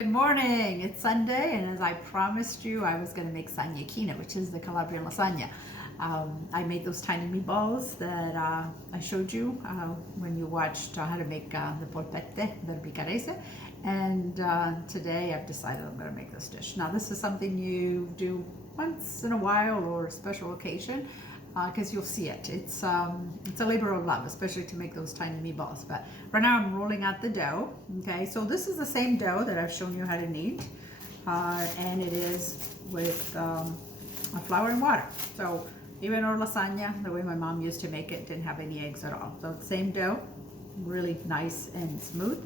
Good morning, it's Sunday, and as I promised you, I was going to make Sagne Chine, which is the Calabrian Lasagne. I made those tiny meatballs that I showed you when you watched how to make the polpette berbicarese, and today I've decided I'm going to make this dish. Now this is something you do once in a while or a special occasion, because you'll see it. It's a labor of love, especially to make those tiny meatballs. But right now I'm rolling out the dough. Okay, so this is the same dough that I've shown you how to knead, and it is with flour and water. So even our lasagna, the way my mom used to make it, didn't have any eggs at all. So the same dough, really nice and smooth.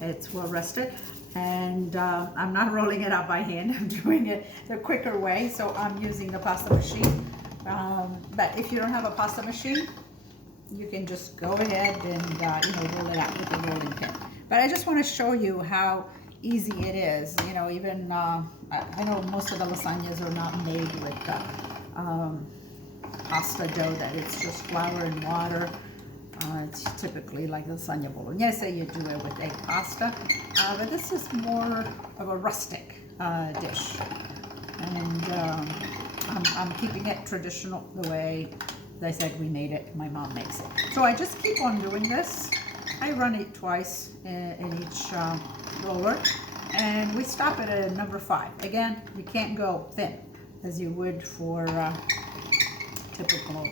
It's well rested, and I'm not rolling it out by hand. I'm doing it the quicker way. So I'm using the pasta machine. But if you don't have a pasta machine, you can just go ahead and roll it out with a rolling pin. But I just want to show you how easy it is. Even I know most of the lasagnas are not made with pasta dough, that it's just flour and water. It's typically like lasagna bolognese, you do it with egg pasta, but this is more of a rustic dish, and I'm keeping it traditional the way they said we made it. My mom makes it. So I just keep on doing this. I run it twice in each roller, and we stop it at number 5. Again, you can't go thin as you would for typical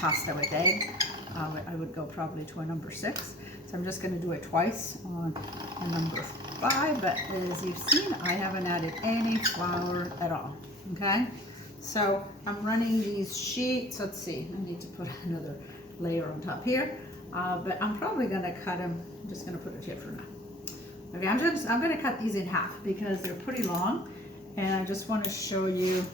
pasta with egg. I would go probably to a number 6. So I'm just going to do it twice on a number 5. But as you've seen, I haven't added any flour at all. Okay. So I'm running these sheets. Let's see, I need to put another layer on top here, but I'm probably going to cut them. I'm just going to put it here for now. Okay, I'm going to cut these in half because they're pretty long, and I just want to show you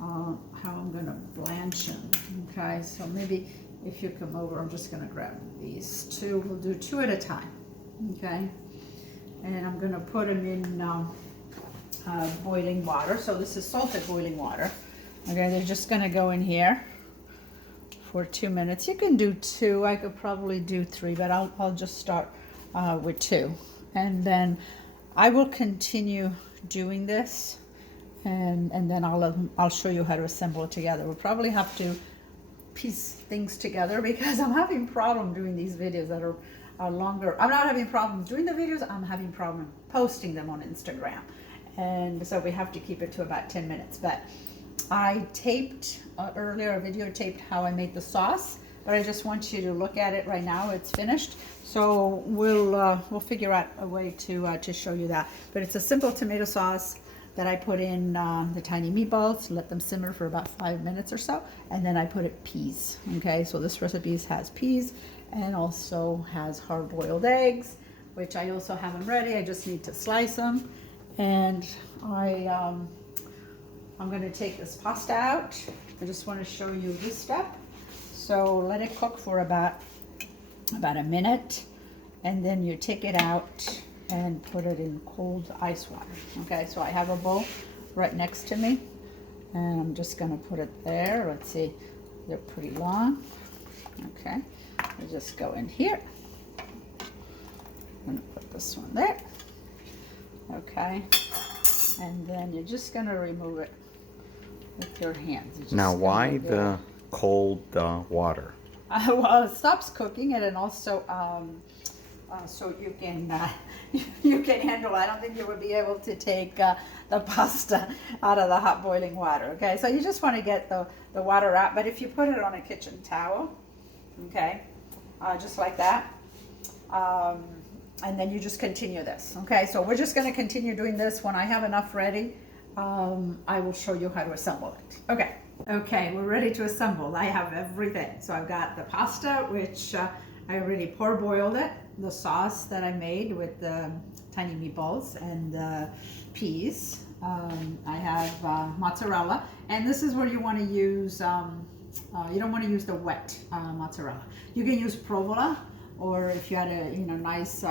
how I'm going to blanch them. Okay, so maybe if you come over, I'm just going to grab these two. We'll do 2 at a time. Okay, and I'm going to put them in boiling water. So this is salted boiling water. Okay, they're just going to go in here for 2 minutes. You can do 2. I could probably do 3, but I'll just start with 2, and then I will continue doing this, and then I'll show you how to assemble it together. We'll probably have to piece things together because I'm having problem doing these videos that are longer. I'm not having problems doing the videos. I'm having problem posting them on Instagram. And so we have to keep it to about 10 minutes. But I taped earlier, a video taped how I made the sauce, but I just want you to look at it right now. It's finished. So we'll figure out a way to show you that. But it's a simple tomato sauce that I put in the tiny meatballs, let them simmer for about 5 minutes or so, and then I put it peas. Okay, so this recipe has peas and also has hard-boiled eggs, which I also have them ready. I just need to slice them. And I'm going to take this pasta out. I just want to show you this step. So let it cook for about a minute, and then you take it out and put it in cold ice water. Okay, so I have a bowl right next to me, and I'm just going to put it there. Let's see, they're pretty long. Okay, I just go in here. I'm going to put this one there. Okay, and then you're just going to remove it with your hands. Now, why the cold water? Well, it stops cooking it, and also so you can handle. I don't think you would be able to take the pasta out of the hot boiling water. Okay, so you just want to get the water out. But if you put it on a kitchen towel, okay, just like that. And then you just continue this. Okay, so we're just going to continue doing this. When I have enough ready, I will show you how to assemble it. Okay, we're ready to assemble. I have everything. So I've got the pasta, which I already parboiled it, the sauce that I made with the tiny meatballs and the peas. I have mozzarella, and this is where you want to use, you don't want to use the wet mozzarella. You can use provola, or if you had a nice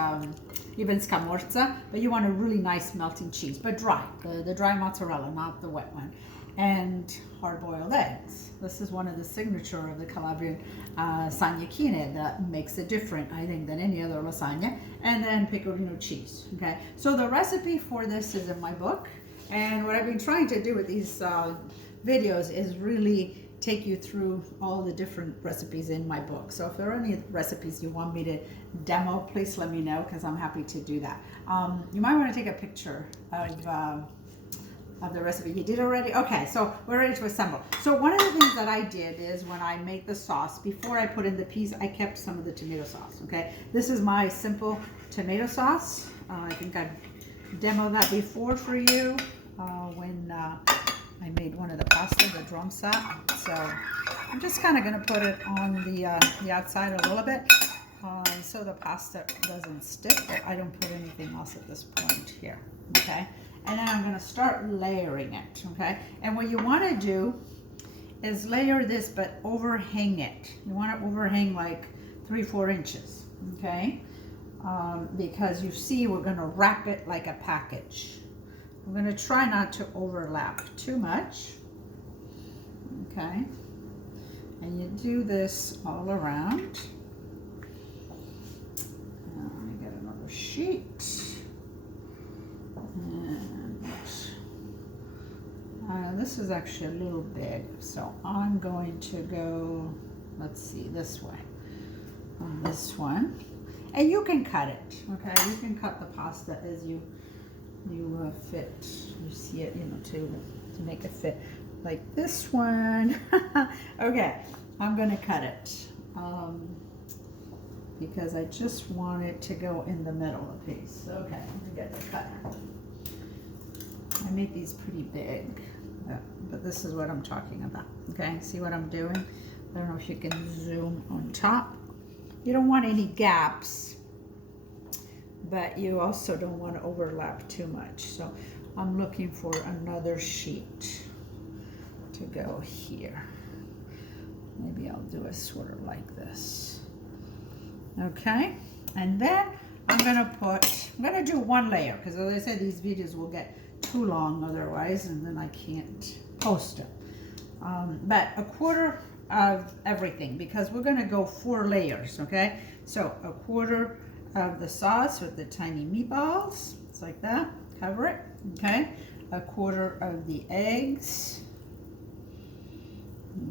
even scamorza, but you want a really nice melting cheese, but dry, the dry mozzarella, not the wet one. and hard-boiled eggs. This is one of the signature of the Calabrian Sagne Chine that makes it different, I think, than any other lasagna. And then pecorino cheese, okay? So the recipe for this is in my book. And what I've been trying to do with these videos is really take you through all the different recipes in my book. So if there are any recipes you want me to demo, please let me know, because I'm happy to do that. You might want to take a picture of the recipe. You did already? Okay, so we're ready to assemble. So one of the things that I did is when I made the sauce, before I put in the peas, I kept some of the tomato sauce, okay? This is my simple tomato sauce. I think I've demoed that before for you when I made one of the pasta, the drum set. So I'm just kind of going to put it on the outside a little bit so the pasta doesn't stick, but I don't put anything else at this point here, okay? And then I'm going to start layering it, okay? And what you want to do is layer this, but overhang it. You want to overhang like 3-4 inches, okay? Because you see we're going to wrap it like a package. I'm going to try not to overlap too much, okay? And you do this all around. Let me get another sheet. And this is actually a little big, so I'm going to go, let's see, this way on this one. And you can cut it, okay? You can cut the pasta as you fit. You see it, you know, to make it fit like this one. Okay, I'm gonna cut it because I just want it to go in the middle of the piece. Okay, let me get the cutter. I make these pretty big, but this is what I'm talking about. Okay, see what I'm doing? I don't know if you can zoom on top. You don't want any gaps, but you also don't want to overlap too much. So I'm looking for another sheet to go here. Maybe I'll do a sort of like this. Okay, and then I'm gonna do one layer, because as I said, these videos will get too long otherwise, and then I can't post it. But a quarter of everything, because we're gonna go 4 layers, okay? So a quarter of the sauce with the tiny meatballs, it's like that, cover it, okay? A quarter of the eggs,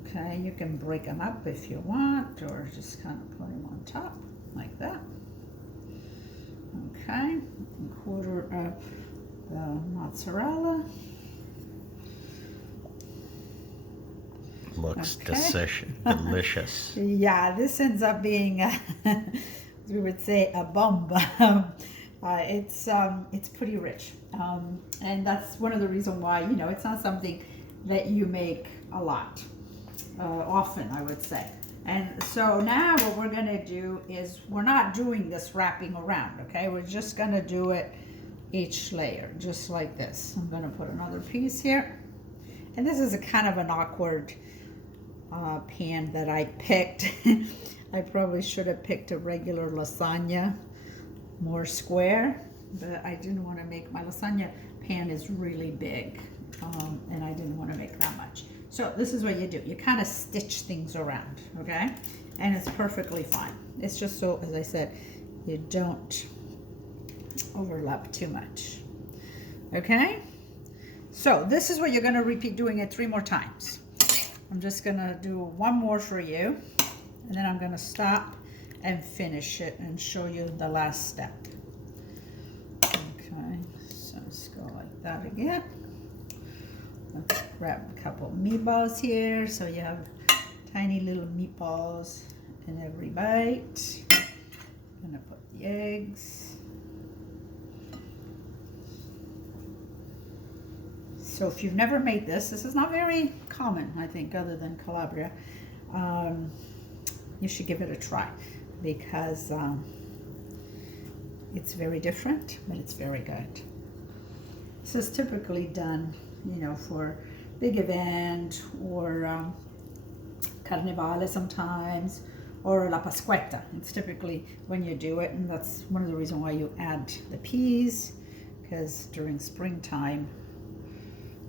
okay? You can break them up if you want, or just kind of put them on top, like that. Okay, a quarter of the mozzarella. Looks Okay. delicious. Yeah, this ends up being, we would say, a bomb. It's pretty rich, and that's one of the reasons why, you know, it's not something that you make a lot, often, I would say. And so now what we're gonna do is, we're not doing this wrapping around, okay? We're just gonna do it each layer, just like this. I'm gonna put another piece here. And this is a kind of an awkward pan that I picked. I probably should have picked a regular lasagna, more square, but I didn't want to make, my lasagna pan is really big, and I didn't want to make that much. So this is what you do. You kind of stitch things around, okay? And it's perfectly fine. It's just so, as I said, you don't overlap too much, okay? So this is what you're going to repeat doing it 3 more times. I'm just going to do one more for you, and then I'm going to stop and finish it and show you the last step. Okay, so let's go like that again. Let's grab a couple meatballs here, so you have tiny little meatballs in every bite. I'm going to put the eggs. So if you've never made this is not very common, I think, other than Calabria. You should give it a try, because it's very different, but it's very good. This is typically done, you know, for big event, or Carnevale sometimes, or La Pasquetta. It's typically when you do it, and that's one of the reasons why you add the peas, because during springtime,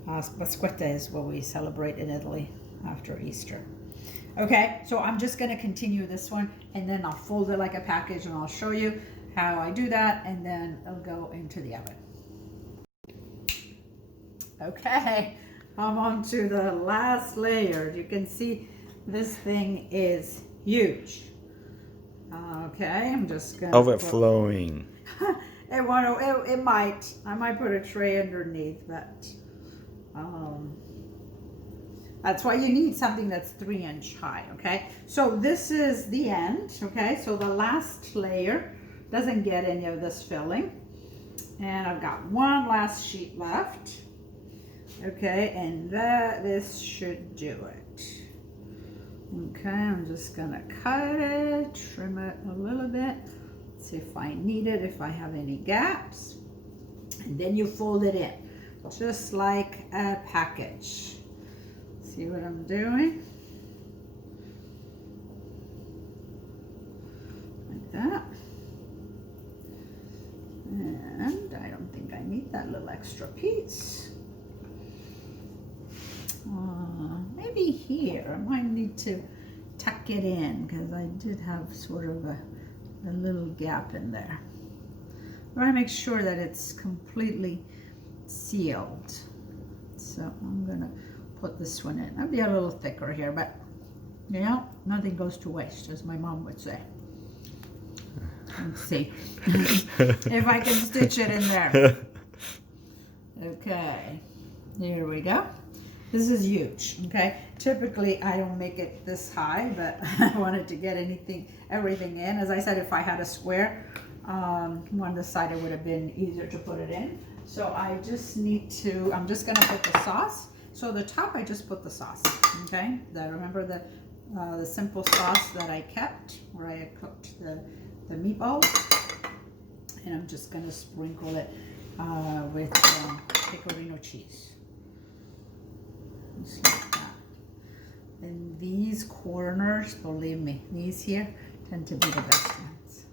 Pasquetta is what we celebrate in Italy after Easter. Okay, so I'm just gonna continue this one and then I'll fold it like a package and I'll show you how I do that and then I'll go into the oven. Okay, I'm on to the last layer. You can see this thing is huge. Okay, I'm just gonna overflowing. It might. I might put a tray underneath, but that's why you need something that's 3-inch high. Okay, so this is the end. Okay, so the last layer doesn't get any of this filling, and I've got one last sheet left. Okay, and this should do it. Okay, I'm just gonna cut it, trim it a little bit, see if I need it, if I have any gaps, and then you fold it in, just like a package. See what I'm doing? Like that. And I don't think I need that little extra piece. Maybe here, I might need to tuck it in because I did have sort of a little gap in there. I want to make sure that it's completely sealed. So I'm gonna put this one in. I'll be a little thicker here, but you know, nothing goes to waste, as my mom would say. Let's see if I can stitch it in there. Okay, here we go. This is huge, okay? Typically, I don't make it this high, but I wanted to get everything in. As I said, if I had a square, one this side, it would have been easier to put it in. So I just need to, I'm just gonna put the sauce. So the top, I just put the sauce, okay? Remember the simple sauce that I kept, where I had cooked the meatballs? And I'm just gonna sprinkle it with pecorino cheese. Just like that. And these corners, believe me, these here tend to be the best ones.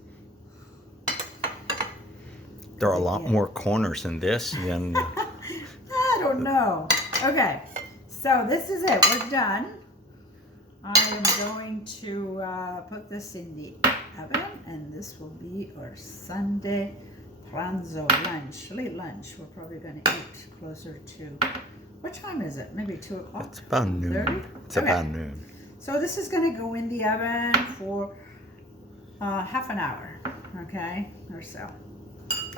There are a lot more corners in this than... I don't know. Okay, so this is it. We're done. I am going to put this in the oven, and this will be our Sunday pranzo, late lunch. We're probably going to eat closer to... What time is it? Maybe 2 o'clock? It's about noon. 30? It's about noon. So this is going to go in the oven for half an hour, okay, or so.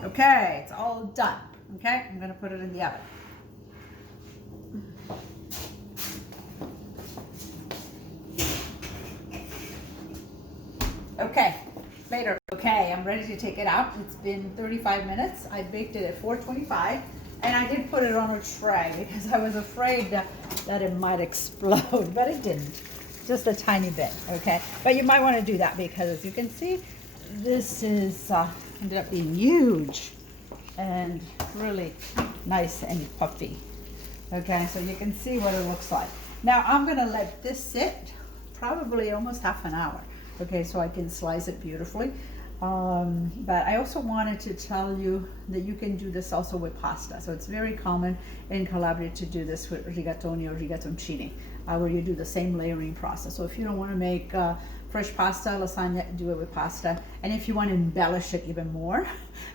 Okay, it's all done, okay? I'm going to put it in the oven. Okay, later. Okay, I'm ready to take it out. It's been 35 minutes. I baked it at 425. And I did put it on a tray because I was afraid that it might explode, but it didn't. Just a tiny bit, okay? But you might want to do that because as you can see, this is ended up being huge and really nice and puffy. Okay, so you can see what it looks like. Now I'm gonna let this sit probably almost half an hour. Okay, so I can slice it beautifully. But I also wanted to tell you that you can do this also with pasta. So it's very common in Calabria to do this with rigatoni or rigattoncini, where you do the same layering process. So if you don't want to make fresh pasta, lasagna, do it with pasta. And if you want to embellish it even more,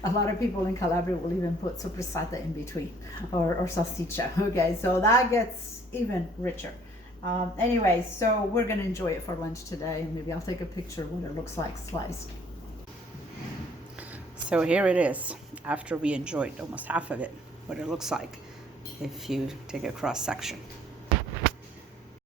a lot of people in Calabria will even put soppressata in between, or salsiccia. Okay, so that gets even richer. Anyway, so we're going to enjoy it for lunch today, and maybe I'll take a picture of what it looks like sliced. So here it is, after we enjoyed almost half of it, what it looks like if you take a cross section.